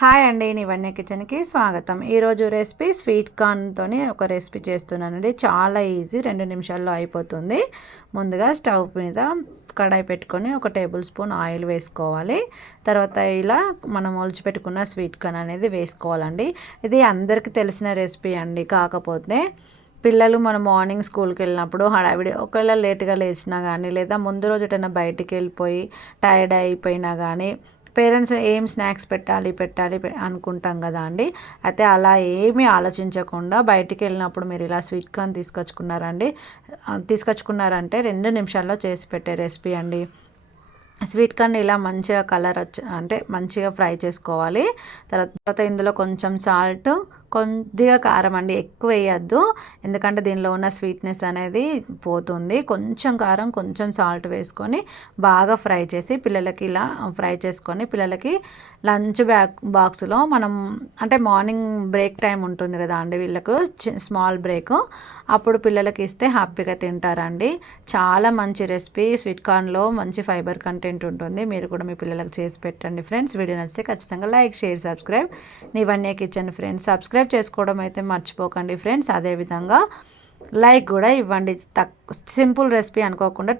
Hi అండి, నివన్య కిచెన్కి స్వాగతం. ఈరోజు రెసిపీ స్వీట్ కార్న్తో ఒక రెసిపీ చేస్తున్నానండి. చాలా ఈజీ, 2 నిమిషాల్లో అయిపోతుంది. ముందుగా స్టవ్ మీద కడాయి పెట్టుకొని 1 టేబుల్ స్పూన్ ఆయిల్ వేసుకోవాలి. తర్వాత ఇలా మనం ఒలిచిపెట్టుకున్న స్వీట్ కార్న్ అనేది వేసుకోవాలండి. ఇది అందరికీ తెలిసిన రెసిపీ అండి. కాకపోతే పిల్లలు మనం మార్నింగ్ స్కూల్కి వెళ్ళినప్పుడు హడావిడి ఒకవేళ లేట్గా లేచినా కానీ, లేదా ముందు రోజు ఎటైనా బయటికి వెళ్ళిపోయి టైర్డ్ అయిపోయినా కానీ పేరెంట్స్ ఏం స్నాక్స్ పెట్టాలి అనుకుంటాం కదా అండి. అయితే అలా ఏమీ ఆలోచించకుండా బయటికి వెళ్ళినప్పుడు మీరు ఇలా స్వీట్ కార్న్ తీసుకొచ్చుకున్నారంటే 2 నిమిషాల్లో చేసి పెట్టే రెసిపీ అండి. స్వీట్ కార్న్ ఇలా మంచిగా కలర్ అంటే మంచిగా ఫ్రై చేసుకోవాలి. తర్వాత ఇందులో కొంచెం సాల్ట్, కొద్దిగా కారం అండి, ఎక్కువ వేయద్దు ఎందుకంటే దీనిలో ఉన్న స్వీట్నెస్ అనేది పోతుంది. కొంచెం కారం, కొంచెం సాల్ట్ వేసుకొని బాగా ఫ్రై చేసి పిల్లలకి ఇలా ఫ్రై చేసుకొని పిల్లలకి లంచ్ బాక్స్లో మనం అంటే మార్నింగ్ బ్రేక్ టైం ఉంటుంది కదా అండి, వీళ్ళకు స్మాల్ బ్రేక్, అప్పుడు పిల్లలకి ఇస్తే హ్యాపీగా తింటారండి. చాలా మంచి రెసిపీ, స్వీట్ కార్న్లో మంచి ఫైబర్ కంటెంట్ ఉంటుంది. మీరు కూడా మీ పిల్లలకు చేసి పెట్టండి ఫ్రెండ్స్. వీడియో నచ్చితే ఖచ్చితంగా like, share, subscribe Nivanya kitchen friends. Subscribe చేసుకోవడం అయితే మర్చిపోకండి ఫ్రెండ్స్. అదేవిధంగా లైక్ కూడా ఇవ్వండి. సింపుల్ రెసిపీ అనుకోకుండా